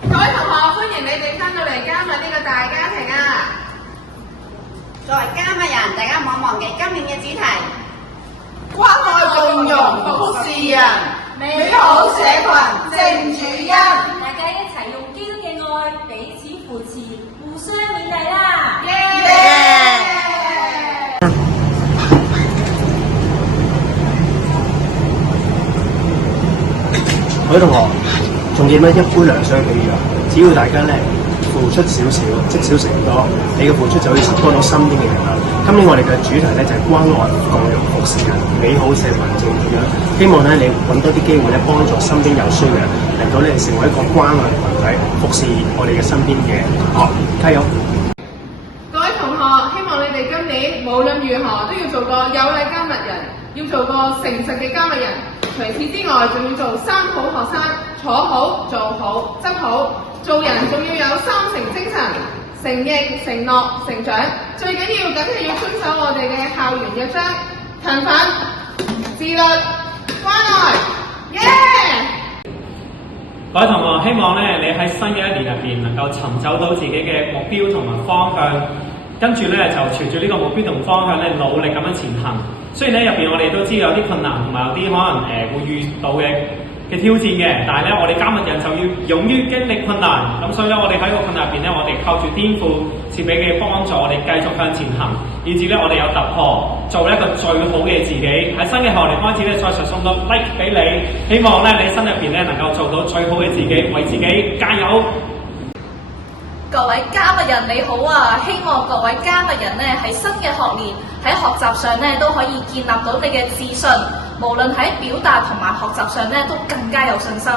各位同學，歡迎你哋翻到嚟加密呢個大家庭啊！作為加密人，大家唔好忘記今年嘅主題：關愛共融，服侍人，美好社群正主因。大家一齊用基督嘅愛彼此扶持，互相勉勵啦！各位同學，仲記唔記得一杯涼水嘅比喻啊？只要大家咧付出少少，積少成多，你嘅付出就可以幫到身邊嘅人啦。今年我哋嘅主題咧就係關愛共融服侍人，美好社群正主因。希望咧你揾多啲機會咧幫助身邊有需要嘅人，嚟到咧成為一個關愛群體，服侍我哋嘅身邊嘅同學。加油！各位同學，希望你哋今年無論如何都要做個有禮加密人，要做個誠實嘅加密人。除此之外，仲要做三好學生：坐好、做好、執好。做人仲要有三成精神：承認、承諾、成長。最緊要梗係要遵守我哋嘅校園約章，勤奮、自律、關愛。耶！各位同學，希望咧你喺新嘅一年入邊能夠尋找到自己嘅目標同埋方向，跟住咧就朝住呢個目標同方向咧努力咁樣前行。雖然咧入邊我哋都知道有啲困難同埋有啲可能會遇到嘅挑戰嘅，但係咧我哋加密人就要勇於經歷困難。咁所以咧我哋喺個困難入邊咧，我哋靠住天父賜俾嘅幫助，我哋繼續向前行，以至咧我哋有突破，做一個最好嘅自己。喺新嘅學年開始咧，再送個 like 俾你，希望咧你心入邊咧能夠做到最好嘅自己，為自己加油。各位加密人你好啊！希望各位加密人咧喺新嘅學年喺學習上咧都可以建立到你嘅自信，無論喺表達同埋學習上咧都更加有信心。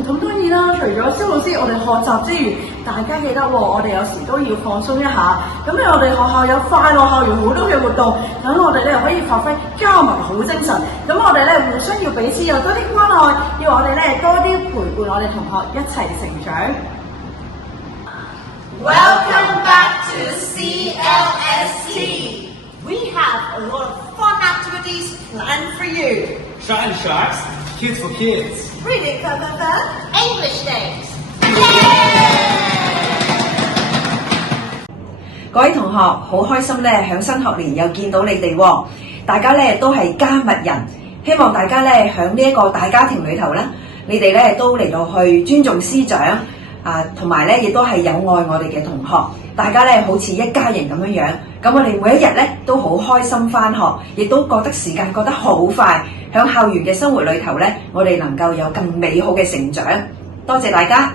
咁當然啦，除咗蕭老師我哋學習之餘，大家記得我哋有時都要放鬆一下。咁我哋學校有快樂校園好多嘅活動，等我哋咧可以發揮加密好精神。咁我哋咧互相要彼此有多啲關愛，要我哋咧多啲陪伴我哋同學一齊成長。Welcome back to CLST. We have a lot of fun activities planned for you. Shine Sharks, Kids for Kids. Reading fun, English days. 各位同學，好開心咧，響新學年又見到你哋喎。大家咧都係加密人，希望大家咧響呢一個大家庭裏頭咧，你哋咧都嚟到去尊重師長。同埋咧，亦都係有愛我哋嘅同學，大家咧好似一家人咁樣樣。咁我哋每一日咧都好開心返學，亦都覺得時間過得好快。響校園嘅生活裏頭咧，我哋能夠有更美好嘅成長。多謝大家。